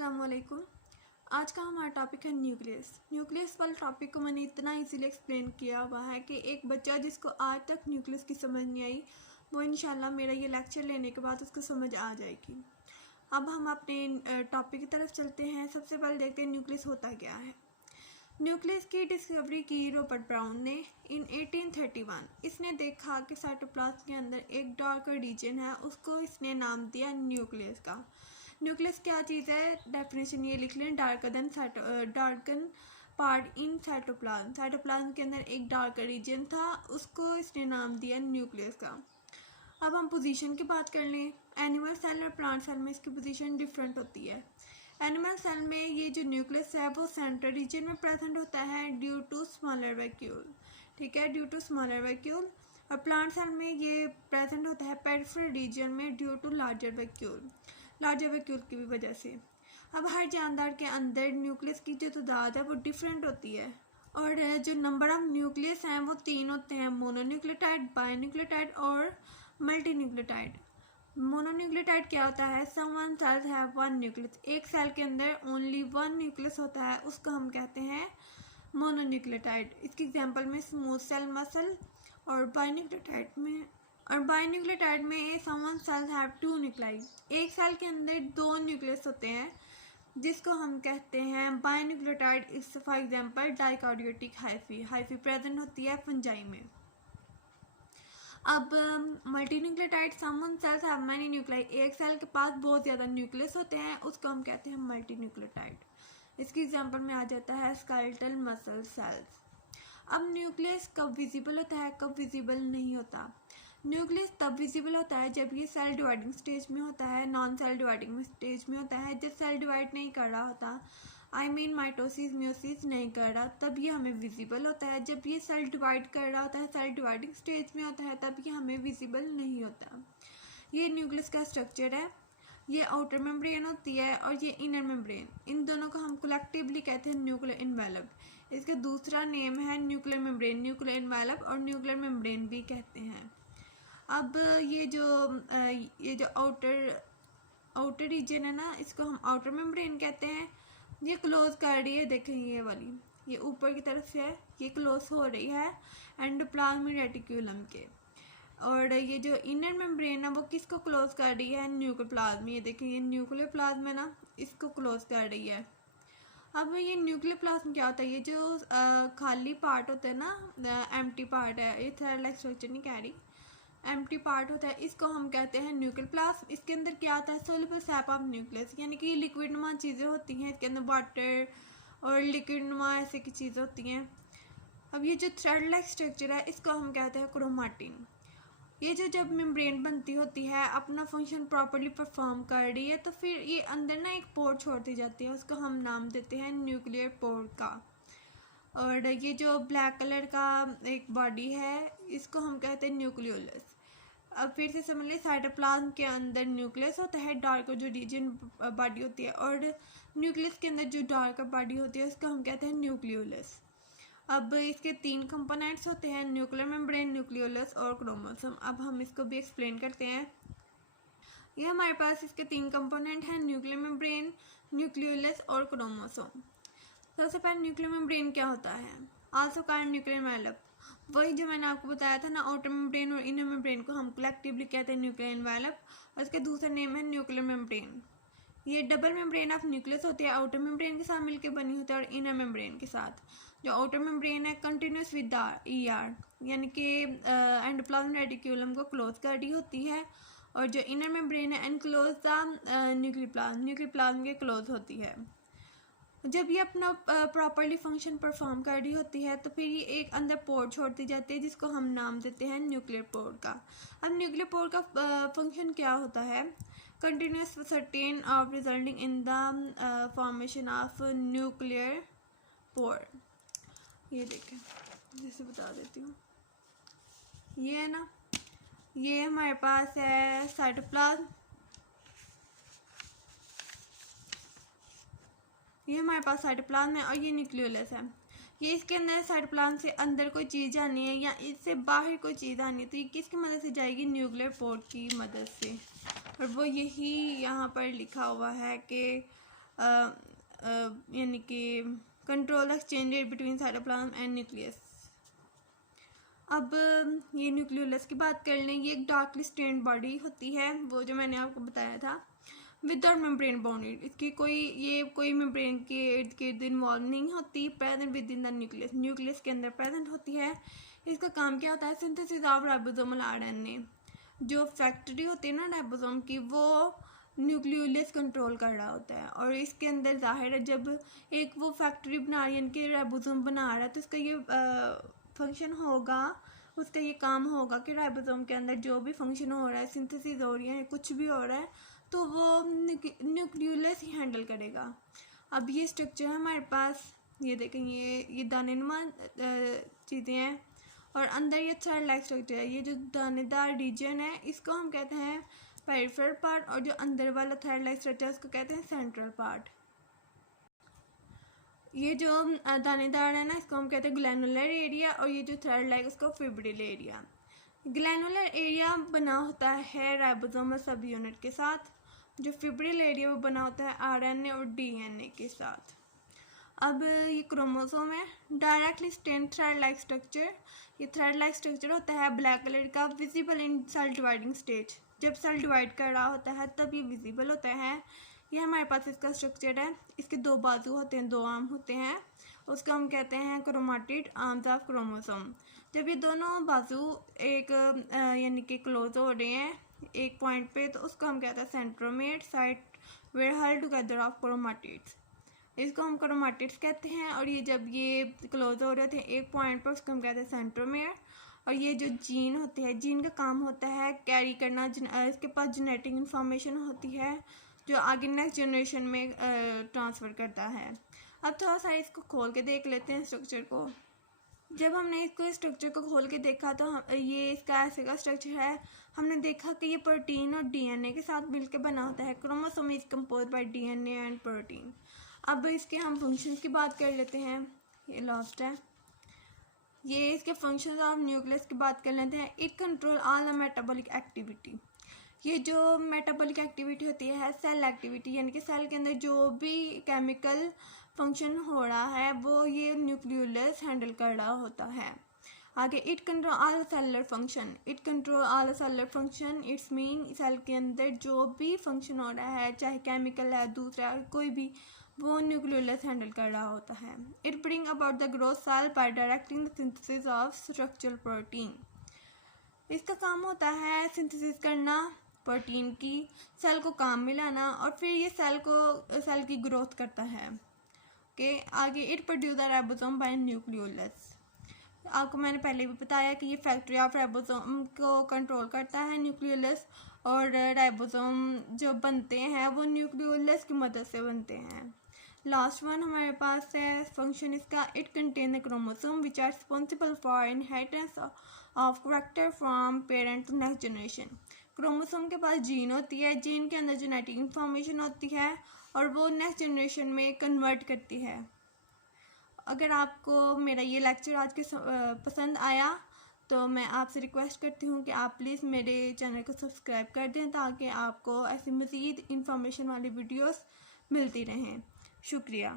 अस्सलाम वालेकुम। आज का हमारा टॉपिक है न्यूक्लियस। न्यूक्लियस वाले टॉपिक को मैंने इतना इजीली एक्सप्लेन किया हुआ है कि एक बच्चा जिसको आज तक न्यूक्लियस की समझ नहीं आई वो इंशाल्लाह मेरा ये लेक्चर लेने के बाद उसको समझ आ जाएगी। अब हम अपने टॉपिक की तरफ चलते हैं। सबसे पहले देखते हैं न्यूक्लियस होता क्या है। न्यूक्लियस की डिस्कवरी की रॉबर्ट ब्राउन ने इन 1831। इसने देखा कि साइटोप्लाज्म के अंदर एक डार्कर रीजन है, उसको इसने नाम दिया न्यूक्लियस का। न्यूक्लियस क्या चीज़ है, डेफिनेशन ये लिख लें, darken part in cytoplasm. Cytoplasm के अंदर एक डार्कर रीजन था, उसको इसने नाम दिया न्यूक्लियस का। अब हम पोजीशन की बात कर लें। एनिमल सेल और प्लांट सेल में इसकी पोजीशन डिफरेंट होती है। एनिमल सेल में ये जो न्यूक्लियस है वो सेंट्रल रीजन में प्रेजेंट होता है ड्यू टू स्मॉलर वैक्यूल, ठीक है, ड्यू टू स्मॉलर वैक्यूल। और प्लांट सेल में ये प्रेजेंट होता है पेरिफेरल रीजन में ड्यू टू लार्जर वैक्यूल की भी वजह से। अब हर जानदार के अंदर न्यूक्लियस की जो तादाद है वो डिफरेंट होती है और जो नंबर ऑफ न्यूक्लियस हैं वो 3 होते हैं, मोनोन्यूक्लियोटाइड, बायोन्यूक्लियोटाइड और मल्टीन्यूक्लियोटाइड। मोनोन्यूक्लियोटाइड क्या होता है, some one cells have one nucleus. एक सेल के अंदर ओनली वन न्यूक्लियस होता है, उसको हम कहते हैं मोनोन्यूक्लियोटाइड। इसकी एग्जांपल में स्मूथ सेल मसल। और बायोन्यूक्लियोटाइड में some one cells have two nuclei. एक सेल के अंदर 2 न्यूक्लियस होते हैं जिसको हम कहते हैं बायोन्यूक्लियोटाइड। इस for example dikaryotic hyphae present होती है फंजाई में। अब multinucleotide, some one cells have many nuclei. एक सेल के पास बहुत ज़्यादा न्यूक्लियस होते हैं, उसको हम कहते हैं मल्टीन्यूक्लियोटाइड। इसकी एग्जांपल में आ जाता है स्केलेटल मसल सेल्स। अब न्यूक्लियस कब विजिबल होता है, कब विजिबल नहीं होता। न्यूक्लियस तब विजिबल होता है जब ये सेल डिवाइडिंग स्टेज में होता है, नॉन सेल डिवाइडिंग स्टेज में होता है, जब सेल डिवाइड नहीं कर रहा होता, आई मीन माइटोसिस म्योसिस नहीं कर रहा, तब ये हमें विजिबल होता है। जब ये सेल डिवाइड कर रहा होता है, सेल डिवाइडिंग स्टेज में होता है, तब ये हमें विजिबल नहीं होता। ये न्यूक्लियस का स्ट्रक्चर है। ये आउटर मेम्ब्रेन होती है और ये इनर मेम्ब्रेन, इन दोनों को हम कलेक्टिवली कहते हैं न्यूक्लियर एनवेलप। इसका दूसरा नेम है न्यूक्लियर मेम्ब्रेन, न्यूक्लियर एनवेलप और न्यूक्लियर मेम्ब्रेन भी कहते हैं। अब ये जो आउटर रीजन है ना, इसको हम आउटर मेम्ब्रेन कहते हैं। ये क्लोज कर रही है, देखें ये वाली, ये ऊपर की तरफ से है, ये क्लोज हो रही है एंडोप्लाज्मिक रेटिक्यूलम के। और ये जो इनर मेम्ब्रेन है वो किसको क्लोज कर रही है, न्यूक्लियर प्लाज्म। ये देखें ये न्यूक्लियर प्लाज्म है ना, इसको क्लोज कर रही है। अब ये न्यूक्लियर प्लाज्म क्या होता है, ये जो खाली पार्ट होता है ना, एम्प्टी पार्ट है, ये थ्रेड लाइक स्ट्रक्चर नहीं कह रही, एम्प्टी पार्ट होता है, इसको हम कहते हैं न्यूक्लियर प्लाज्म। इसके अंदर क्या आता है, सोल्यूबल सैप ऑफ न्यूक्लियस, यानी कि लिक्विड नुमा चीज़ें होती हैं, इसके अंदर वाटर और लिक्विड नुमा ऐसे की चीज़ें होती हैं। अब ये जो थ्रेड लाइक स्ट्रक्चर है इसको हम कहते हैं क्रोमाटिन। ये जो जब मेम्ब्रेन बनती होती है, अपना फंक्शन प्रॉपरली परफॉर्म कर रही है, तो फिर ये अंदर ना एक पोर छोड़ती जाती है, उसको हम नाम देते हैं न्यूक्लियर पोर का। और ये जो ब्लैक कलर का एक बॉडी है इसको हम कहते हैं न्यूक्लियोलस। अब फिर से समझ लें, साइटोप्लाज्म के अंदर न्यूक्लियस होता है, डार्क जो रीजन बॉडी होती है, और न्यूक्लियस के अंदर जो डार्क बॉडी होती है उसको हम कहते हैं न्यूक्लियोलस। अब इसके 3 कंपोनेंट्स होते हैं, न्यूक्लियर मेम्ब्रेन, न्यूक्लियोलस और क्रोमोसोम। अब हम इसको भी एक्सप्लेन करते हैं। ये हमारे पास इसके 3 कंपोनेंट हैं, न्यूक्लियर मेम्ब्रेन, न्यूक्लियोलस और क्रोमोसोम। सबसे पहले न्यूक्लियर मेम्ब्रेन क्या होता है, आल्सो कॉल्ड न्यूक्लियर एनवेलप। वही जो मैंने आपको बताया था ना, आउटर मेम्ब्रेन और इनर मेम्ब्रेन को हम कलेक्टिवली कहते हैं न्यूक्लियर एनवेलप, और इसका दूसरा नेम है न्यूक्लियर मेम्ब्रेन। ये डबल मेम्ब्रेन ऑफ न्यूक्लियस होती है, आउटर मेम्ब्रेन के साथ मिलकर बनी होती है और इनर मेम्ब्रेन के साथ। जो आउटर मेम्ब्रेन है कंटिन्यूस विद द ईआर, यानी कि एंडोप्लाज्मिक रेटिक्यूलम को क्लोज कर रही होती है, और जो इनर मेम्ब्रेन है एनक्लोज द न्यूक्लियर प्लाज्म के क्लोज होती है। जब ये अपना प्रॉपरली फंक्शन परफॉर्म कर रही होती है तो फिर ये एक अंदर पोर छोड़ती जाती है, जिसको हम नाम देते हैं न्यूक्लियर पोर का। अब न्यूक्लियर पोर का फंक्शन क्या होता है, continuous certain of resulting in the formation of nuclear pore. ये देखें, जैसे बता देती हूँ, ये है ना, ये हमारे पास है साइटोप्लाज्म, ये हमारे पास साइटोप्लाज्म है, और ये न्यूक्लियोलस है। ये इसके अंदर साइटोप्लाज्म से अंदर कोई चीज़ आनी है या इससे बाहर कोई चीज़ आनी है, तो ये किसकी मदद से जाएगी, न्यूक्लियर पोर की मदद से। और वो यही यहाँ पर लिखा हुआ है कि यानी कि control exchange rate between cytoplasm and nucleus. अब ये न्यूक्लियोलस की बात कर लें। ये एक डार्कली स्टेन्ड बॉडी होती है, वो जो मैंने आपको बताया था, विदाउट मेम्ब्रेन बाउंडेड। इसकी कोई मेम्ब्रेन के इर्द गिर्द इन्वॉल्व नहीं होती, present with in the nucleus, nucleus के अंदर प्रेजेंट होती है। इसका काम क्या होता है? Synthesis of ribosomal RNA. जो फैक्ट्री होती है ना राइबोसोम की, वो न्यूक्लियोलस कंट्रोल कर रहा होता है। और इसके अंदर जाहिर है जब एक वो फैक्ट्री बना रही है, इनके राइबोसोम बना रहा है, तो इसका ये फंक्शन होगा, उसका ये काम होगा कि राइबोसोम के अंदर जो भी फंक्शन हो रहा है, सिंथेसिस हो रही है, कुछ भी हो रहा है, तो वो न्यूक्लियोलस ही हैंडल करेगा। अब ये स्ट्रक्चर है हमारे पास, ये देखें, ये दानेनुमा चीज़ें हैं और अंदर ये थ्रेड लाइक स्ट्रक्चर है। ये जो दानेदार रीजन है इसको हम कहते हैं पेरिफेरल पार्ट, और जो अंदर वाला थ्रेड लाइक स्ट्रक्चर है उसको कहते हैं सेंट्रल पार्ट। ये जो दानेदार है ना, इसको हम कहते हैं ग्लैनुलर एरिया, और ये जो थ्रेड लाइक उसको फिब्रिल एरिया। ग्लैनुलर एरिया बना होता है राइबोसोमल सब यूनिट के साथ, जो फिब्रिल एरिया वो बना होता है आरएनए और डीएनए के साथ। अब ये क्रोमोसोम है, directly stain thread like structure. ये थ्रेड लाइक स्ट्रक्चर होता है ब्लैक कलर का, visible in cell dividing stage. जब सेल डिवाइड कर रहा होता है तब ये विजिबल होता है। ये हमारे पास इसका स्ट्रक्चर है। इसके दो बाजू होते हैं, दो आर्म होते हैं, उसको हम कहते हैं क्रोमाटिड आर्म्स ऑफ क्रोमोसोम। जब ये दोनों बाजू एक यानी कि क्लोज हो रहे हैं एक पॉइंट पे, तो उसको हम कहते हैं centromere, site where held together of chromatids. इसको हम क्रोमाटिड्स कहते हैं। और ये जब ये क्लोज हो रहे थे एक पॉइंट पर, उसको हम कहते हैं सेंट्रोमेयर। और ये जो जीन होते हैं, जीन का काम होता है कैरी करना, इसके पास जेनेटिक इन्फॉर्मेशन होती है जो आगे नेक्स्ट जनरेशन में ट्रांसफ़र करता है। अब थोड़ा सा इसको खोल के देख लेते हैं स्ट्रक्चर को। जब हमने इसको स्ट्रक्चर को खोल के देखा तो ये इसका ऐसे का स्ट्रक्चर है। हमने देखा कि ये प्रोटीन और डीएनए के साथ मिलकर बना होता है। Chromosome is compose bye DNA and protein. अब इसके हम फंक्शंस की बात कर लेते हैं, ये लास्ट है। ये इसके फंक्शंस ऑफ न्यूक्लियस की बात कर लेते हैं। It control all the metabolic activity. ये जो मेटाबॉलिक एक्टिविटी होती है सेल एक्टिविटी, यानी कि सेल के अंदर जो भी केमिकल फंक्शन हो रहा है वो ये न्यूक्लियोलस हैंडल कर रहा होता है। आगे it control all cellular function. It control all cellular function, its mean cell के अंदर जो भी फंक्शन हो रहा है, चाहे केमिकल है, दूसरा कोई भी, वो न्यूक्लियोलस हैंडल कर रहा होता है। It bring about the growth cell by directing the synthesis of structural protein. इसका काम होता है सिंथेसिस करना प्रोटीन की, सेल को काम में लाना, और फिर ये सेल की ग्रोथ करता है। ओके, आगे it produce the ribosome by nucleolus. आपको मैंने पहले भी बताया कि ये फैक्ट्री ऑफ राइबोसोम को कंट्रोल करता है न्यूक्लियोलस, और राइबोसोम जो बनते हैं वो न्यूक्लियोलस की मदद से बनते हैं। लास्ट वन हमारे पास है फंक्शन इसका। It contain the chromosome which are responsible for inheritance of character from parent to next generation. Chromosome के पास जीन होती है, जीन के अंदर जेनेटिक इंफॉर्मेशन होती है और वो नेक्स्ट जनरेशन में कन्वर्ट करती है। अगर आपको मेरा ये लेक्चर आज के पसंद आया तो मैं आपसे रिक्वेस्ट करती हूँ कि आप प्लीज़ मेरे चैनल को सब्सक्राइब कर दें ताकि आपको ऐसी मज़ीद इंफॉर्मेशन वाली वीडियोस मिलती रहें। शुक्रिया।